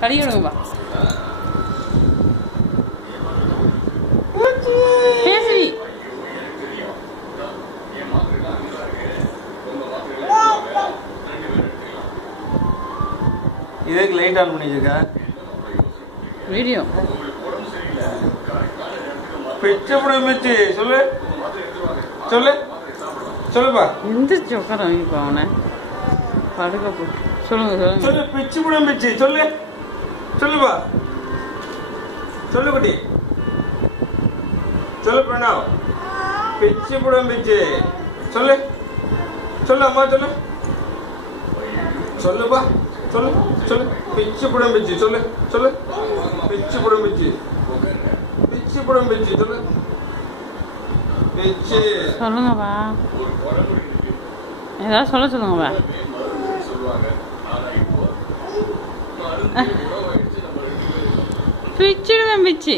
கடிக்க விடுங்கப்பா. பேசுவி. இதுக்கு லைட் ஆன் பண்ணிருக்க வீடியோ பிச்சப்படம் மிச்சி சொல்லு சொல்லு சொல்லுப்பா. எந்திரிச்சு உட்கார வைப்பா அவனை. படுக்க போ. சொல்லுங்க சொல்லுங்க. சொல்லு பிச்சப்படம் மிச்சி சொல்லு சொல்லுப்பா. சொல்லு குட்டி சொல்லு பிரணவ். பிச்சப்படம் மிச்சி சொல்லு சொல்லு அம்மா சொல்லு சொல்லுப்பா சொல்லு சொல்லு பிச்சப்படம் மிச்சி சொல்லு சொல்லு பிச்சப்படம் மிச்சி பிச்சப்படம் மிச்சி சொல்லு பிச்சி சொல்லுங்கப்பா. ஏதாவது சொல்லுங்கப்பா. பிச்சிடுவேன் பிச்சி.